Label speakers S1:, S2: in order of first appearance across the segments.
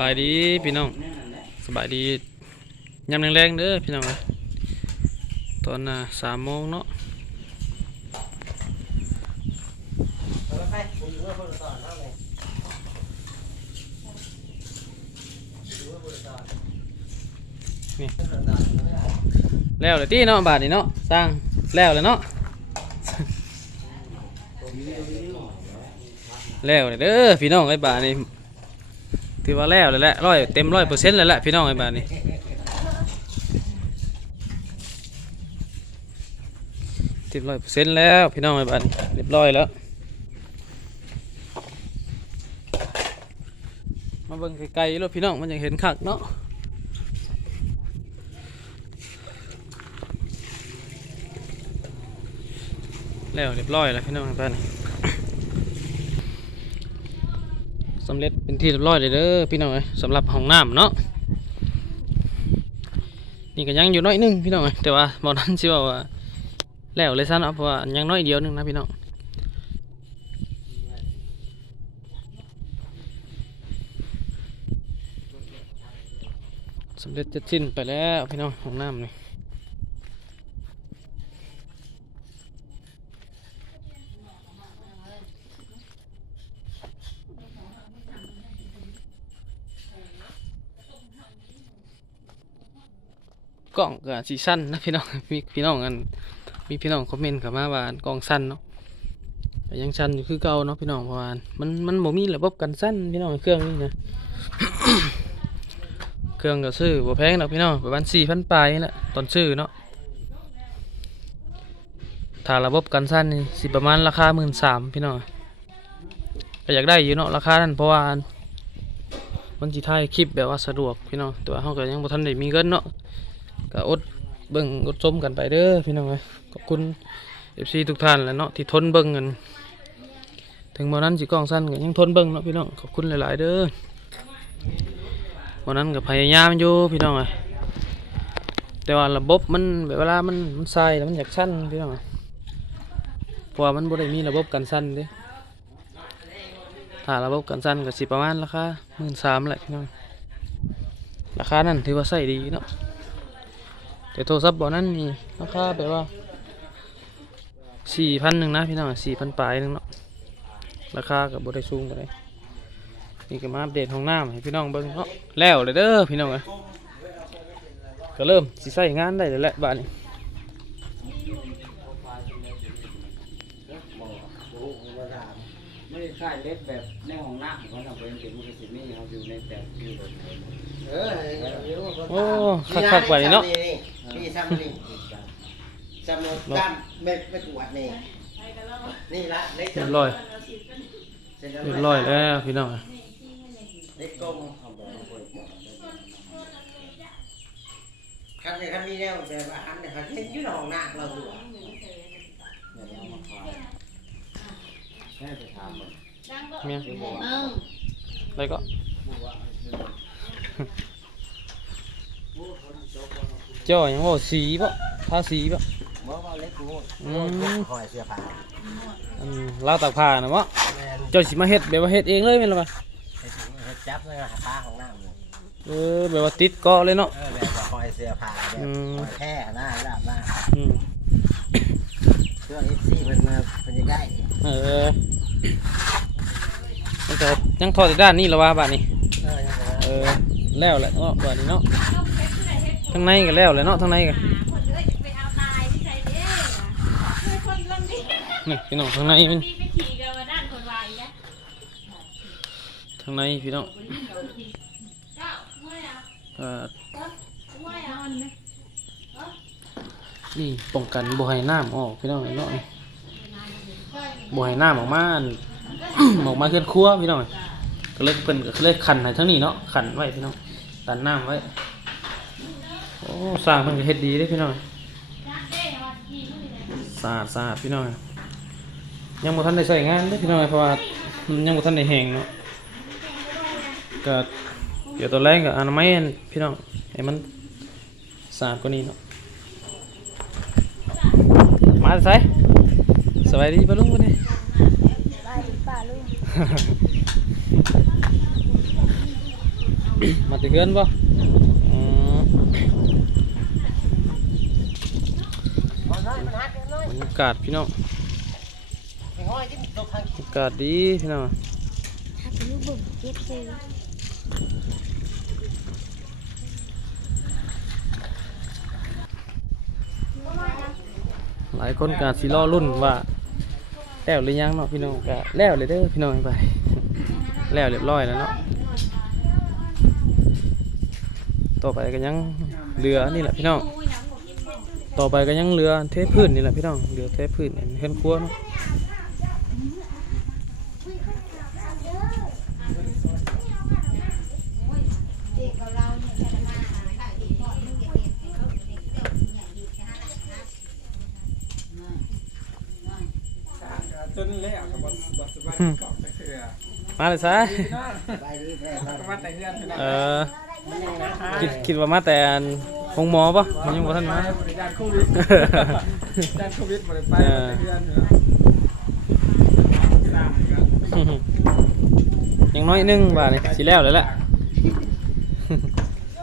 S1: บายดีพี่น้องสบายดียามแรงๆเด้อพี่น้องตอนน่ะสามโมงเนาะนี่แล้วเลยที่เนาะบาทนี่เนาะสร้างแล้วเลยเนาะแล้วเลยเด้อพี่น้องไอ้บาทนี่ ถือว่าแล้วเลยแหละร้อยเต็มร้อยเปอร์เซ็นต์เลยแหละพี่น้องไอ้บาทนี่เต็มร้อยเปอร์เซ็นต์แล้วพี่น้องไอ้บานเรียบร้อยแล้ว มาเบิ่งไกลๆรถพี่น้องมันยังเห็นคักเนาะแล้วเรียบร้อยแล้วพี่น้องไอ้บาทนี่ สำเร็จเป็นที่เรียบร้อยเลยเด้อพี่น้องเอ้ยสำหรับห้องน้ำเนาะนี่ก็ยังอยู่น้อยนึงพี่น้องเอ้ยแต่ว่าบอนั้นชิว่าว่าแล้วเลยซะเนาะเพราะว่ายังน้อยเดียวหนึงนะพี่น้องสำเร็จจะสิ้นไปแล้วพี่น้องห้องน้ำนี่ กล้องก็สีสั้นนะพี่น้องมีพี่น้องกันมีพี่น้องคอมเมนต์เข้ามาว่ากล้องสั้นเนาะแต่ยังสั้นอยู่คือเก่าเนาะพี่น้องเพระว่ามันมันบ่มีระบบกันสั้นพี่น้องเครื่องนี่นะเครื่องก็ซื้อบ่แพงดอกพี่น้องประมาณ4,000ปลายนี่แหละตอนซื้อเนาะถ้าระบบกันสั้นนี่สิประมาณราคา13,000พี่น้องก็อยากได้อยู่เนาะราคานั้นเพราะว่ามันสิถ่ายคลิปแบบว่าสะดวกพี่น้องแต่ว่าเฮาก็ยังบ่ทันได้มีเงินเนาะ ก็อดเบิ่งอดชมกันไปเด้อพี่น้องเอ้ยขอบคุณ FC ทุกท่านแล้วเนาะที่ทนเบิ่งกัน ถึงบ่นั้นสิกล้องสั้นก็ยังทนเบิ่งเนาะพี่น้องขอบคุณหลาย ๆ เด้อวันนั้นก็พยายามอยู่พี่น้องเอ้ยแต่ว่าระบบมันแบบเวลามันมันใส่แล้วมันอยากสั้นพี่น้องเพราะว่ามันบ่ได้มีระบบกันสั้นเด้ถ้าระบบกันสั้นก็สิประมาณราคาหมื่นสามแหละพี่น้องราคานั้นถือว่าใส่ดีเนาะ แต่โทรศัพท์บ่นั้นนี่ราคาแบบว่าสี่พันหนึ่งนะพี่น้องสี่พันปลายหนึงเนาะราคากับบ่ได้สูงปานใดนี่ก็มาอัปเดตห้องน้ำให้พี่น้องเบิ่งเนาะแล้วเลยเด้อพี่น้องเอ้ยก็เริ่มสิใช้งานได้แล้วแหละบ้านนี้
S2: ไม่ได้ค่ายเล็บแบบในห้องน้ำเขาทำเป็นเป็นมุขสินี่เขาอยู่ในแต่อยู่บน
S3: เออเดี๋ยวคน
S1: โอ้คักๆกว่านี้เนาะ
S3: นี่ซ้ำนี่ซ้ำนี่ด้านไม่ไม่กวดนี่นี่ละเล็ก
S1: เรียบร้อยเรียบร้อยแล้วพี่น้องเอ้ย
S3: เล็กกลมคันนี้คันมีแนวแบบอาหารเนี่ยเขาเห็นอยู่ในห้องน้ำเราอยู่
S2: แค่ไปถามมัน
S1: เมียแล้วก็เจ้ายังว่าสีป่ะทาสีป่ะ
S3: เมื่อว่าเล็กกู
S1: อืม
S3: คอยเสื้อผ้า
S1: อันลาวตากผ้านะวะ
S3: แม่น
S1: เจ้าสิมาเฮ็ดแบบว่าเฮ็ดเองเลยแม่นบ่ล่ะ
S3: ปถึงเฮ็ดจับเลยหาผ้าของน้ำอยู่
S1: เออแบบว่าติดเกาะเลยเนาะ
S3: เออแบบว่าคอยเสื้อผ้าแบบ
S1: อืม
S3: คอยแท้หน้าดาบหน้า
S1: อืม
S3: เพื่อเอฟซีเพิ่นมาเพิ่นจะได้
S1: เออมันก็ยังทอดด้านนี้แล้วว่าบาดนี้
S3: เออยังไง
S1: เออแล้วแหละเนาะบาดนี้เนาะางในก็แล้วแหละเนาะข้างในก็นี่พี่น้องข้างในมันข้างในพี่น้องเอ่อนี่ป้องกันบ่ให้น้ำออกพี่น้องเนาะนี่บ่ให้น้ำออกมาอันออกมาเคลื่อนครัวพี่น้องก็เลยเป็นก็เลยขันให้ทั้งนี้เนาะขันไว้พี่น้องตันน้ำไว้โอ้ สร้างเพิ่นก็เฮ็ดดีเด้พี่น้องสะอาดสะอาดพี่น้องยังบ่ทันได้ใช้งานเด้พี่น้องเพราะว่ามันยังบ่ทันได้แห้งเนาะก็เดี๋ยวตัวแรกก็อนามัยอันพี่น้องให้มันสะอาดกว่านี้เนาะมาใส่สวัสดีปะลุงวันนี้
S4: ป้าลุง
S1: มาแติเฮือนบ่อ๋อ
S3: เอาน้อยมันหักน้อย
S1: บ รยากาศพี่น้อง
S3: ไอ้ห้อยที่มันตกา
S1: กาศดีพี่น้อง
S4: ถ้าเป็นลูกบุ๋มเก็บซื้อ
S1: หลายคนก็สิรอรุ่นว่า แล้วหรือยังเนาะพี่น้องก็แล้วเลยเด้อพี่น้องไป แล้วเรียบร้อยแล้วเนาะต่อไปก็ยังเหลือนี่แหละพี่น้อง ต่อไปก็ยังเหลือเทพื้นนี่แหละพี่น้องเหลือเทพื้นเฮือนครัวเนาะ
S5: จนแล้วกับบอสบอสบ้านเกาะไปเถื่อ
S1: มาเลยซะ
S3: ไปดีแม่ครับ
S5: ก็ว่าแต่เพื่อนไปนะ
S1: เออคิดคิดว่ามาแต่ อันหงหมอปะมันยังบ่ทันมา
S5: บริการโควิดด้านโควิดบริไปแต่เพื่อนเนาะสามก็
S1: ยังน้อยหนึงบาทนี่สิแล้วเลยแหละ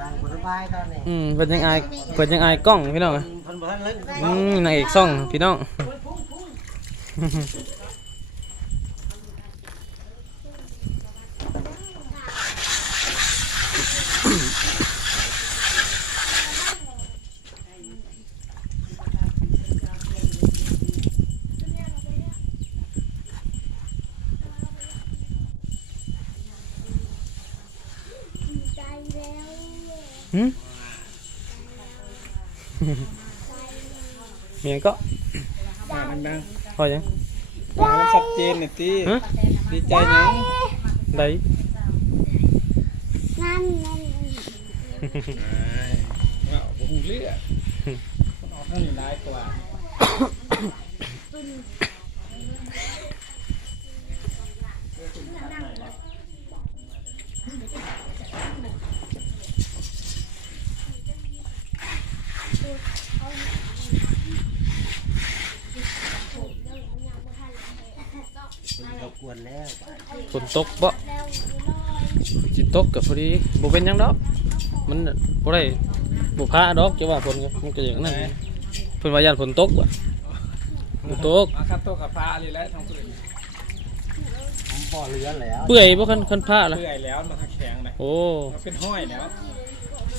S3: ทางผลไม้ตอนนี้
S1: อืมเพิ่นยังอายเพิ่นยังอายกล้องพี่น้อง
S3: เพิ่นบ่ทันเลิก
S1: อืมนางเอกซ่องพี่น้อง
S4: ใจแล้ว
S1: หึเมียงก็
S5: มาดัง
S1: พอยัง
S5: ๆมาชัดเจนน่ะตี
S1: ฮะ
S5: ดีใจนัง
S1: ได้
S4: นั่นนั่น
S5: ว่าผมเลือกมันออกข้างนี้ร้ายกว่า
S3: รบกว นแล้ว
S1: ฝนตกบ่สิตกก็พอดีบ่เป็นหยังดอก มันบ่ได้บ่พาดอกจะว่าฝนก็มันก็อย่างนั้นเพิ่นว่าย่านฝนตกว่ะบ่ตก
S5: มาคัดโตกับฟ้าอะไรแล้วทั้งปืน
S3: ผมบ่เหลือแล้ว
S1: เปื่อยบ่คันคันพาล่ะ
S5: เปื่อยแล้วมันแข็งเลย
S1: โอ้
S5: มันเป็นห้อยแล้ว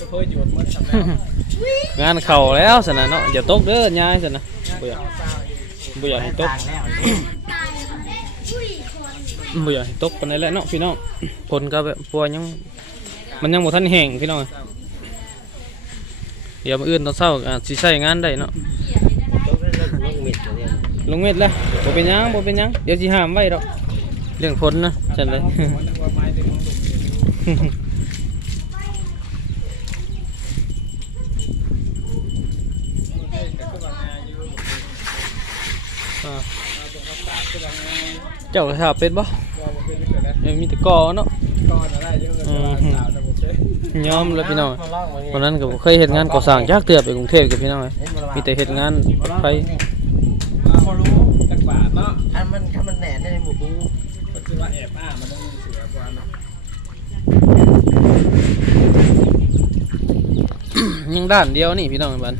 S5: ก็เพิ่หยุดหมดทำแล้ว
S1: งานเข้าแล้วซั่นน่ะเนาะอย่าตกเด้อยายซั่นน่ะบ่อยาก
S5: เศร้าเอง
S1: บ่อยากให้ตก
S3: ต่างแล้ว
S1: บ่อยากให้ตกปานใดแหละเนาะพี่น้องผลก็แบบพวยังมันยังบ่ทันแห้งพี่น้องเดี๋ยวมื้ออื่นตอนเช้าอาจสิใช้งานได้เนาะ
S3: ตกเรื่องลูกมิดตัวเดีย
S1: ลงเม็ดแล้วบ่เป็นหยังบ่เป็นหยังเดี๋ยวสิห้ามไว้ดอกเรื่องผลนะจันเลย
S5: มันนึกว่าไม้เด็กของลุงแต่ก็ว่าง่ายอยู่
S1: อ่า
S5: เราจะรักษาก็ว่าง่าย
S1: เจ้าถ้าเป็นบ่
S5: ว่าบ่เป็นเกิดได้
S1: ยังมีแต่กอเนาะ
S5: ก้อนอะไรเยอะเลยว่าสาวแต่บ่เคย
S1: ยอมแล้วพี่น้อง
S3: มาลองมา
S1: ตอนนั้นก็บ่เคยเฮ็ดงานก่อสร้างจักเทื่อไปกรุงเทพกับพี่น้องเอ้ยมีแต่เฮ็ดงานไฟ
S5: พอรู้จักบาทเนาะ
S3: ถ้ามันถ้ามันแหน่ได้ในหมู่บู
S5: ก็คือว่าแอบอ้ามันต้องมีเสือกว่าเนาะ
S1: ยังด้านเดียวนี่พี่น้องไอ้บ้าน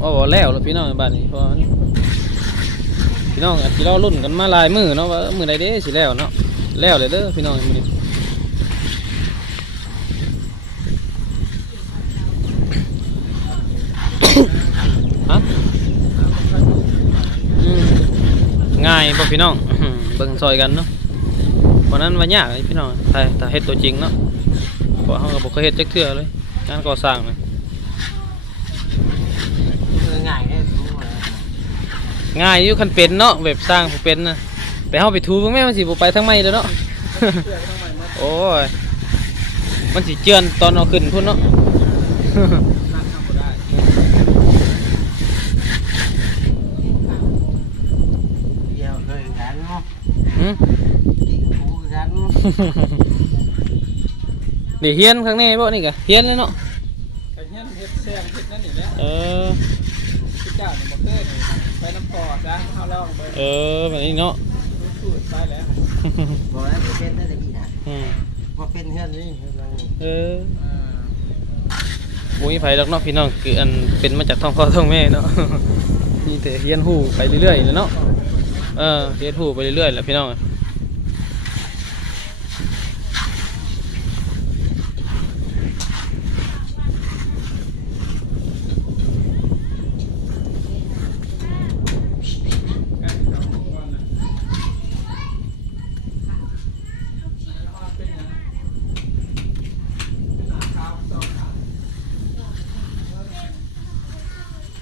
S1: ว่าบ่แล้วแล้วพี่น้องไอ้บ้านนี่เพราะว่า พี่น้องอาจสิรอรุ่นกันมาลายมือเนาะว่ามือใดเด้สิแล้วเนาะแล้วเลยเด้อพี่น้องมือนี้ฮะง่ายบ่พี่น้องเบิ่งซอยกันเนาะวันนั้นว่ายากพี่น้องถ้าถ้าเฮ็ดตัวจริงเนาะเพราะเฮาก็บ่เคยเฮ็ดจักเทื่อเลยงานก่อสร้างนะ
S3: ง่ายแค่รู้เลย
S1: ง่ายอยู่คันเป็นเนาะแบบสร้างผู้เป็นนะแต่เฮาไปทูเบิ่งแม่มันสิบ่ไปทางไม้เด้อเนาะ
S5: เสือกต้องใหม่มา
S1: โอ้ยมันสิเจือนตอนเอาขึ้นพุ่นเนาะ
S5: นั่งทำบ่ได้
S3: เดียวเคยกันเนาะ
S1: หืม
S3: อีกคู่กัน
S1: เดี๋ยวเฮียนข้างในบ่นี่ก็เฮียนเลยเนาะ
S5: ไปเฮ็ดเฮ็ดแซงเฮ็ดนั่นนี่แหละ
S1: เออ
S5: คือเจ้านี่บ่เคยนี่ไปน้ำปอดซะเฮาลอง เบิ่ง
S1: เออแบบนี้เนาะ
S5: รู้สูตรไปแล้ว
S3: บอกแล้วเป็นได้แต่อีน่ะ
S1: อืม
S3: พอเป็นเฮือนนี่เฮือนหลังนี่
S1: เออ
S5: อ่า
S1: บ่มีไผดอกเนาะพี่น้องคืออันเป็นมาจากท้องพ่อท้องแม่เนาะมีแต่เรียนรู้ไปเรื่อยๆเนาะเออเรียนรู้ไปเรื่อยๆแหละพี่น้อง
S5: ใกล้จะหมดก่อนนะเอาเป็นหยังเป็นหน้าขาวสองขา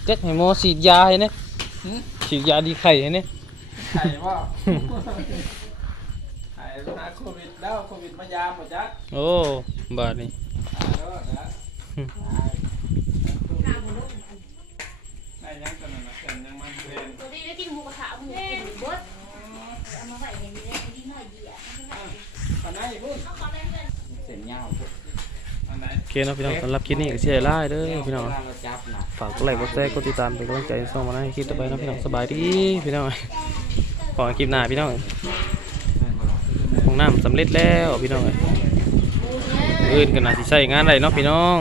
S1: เจ็ดให้หมอฉีดยาให้เนี่ย
S5: หึ
S1: ฉีดยาดีไข่ให้เนี่ย
S5: ไข่ว่าไข่หาโควิดแล้วโควิดมายามหมดจัก
S1: โอ้บาดนี้
S5: ตายแล้วนะ
S1: อืม
S5: ได้ยังกันนะแต่ยังมันเรียน
S4: ตัวนี้ได้กินหมูกระทะหมูกินบดเอามาใส่ในนี้ได้ดีหน่อยดีอะ
S5: ปันไหนพูด
S2: เส้นยาวพวก
S5: อันไหน
S1: โอเคเนาะพี่น้องสำหรับคลิปนี้ก็สิได้ลาเด้อพี่น้องฝากกดไลค์กดแชร์กดติดตามเป็นกำลังใจส่งมาให้คลิปต่อไปเนาะพี่น้องสบายดีพี่น้องขอคลิปหน้าพี่น้องของน้ำสำเร็จแล้วพี่น้องเอ้ยอื่นกันนะที่ใช้งานไรเนาะพี่น้อง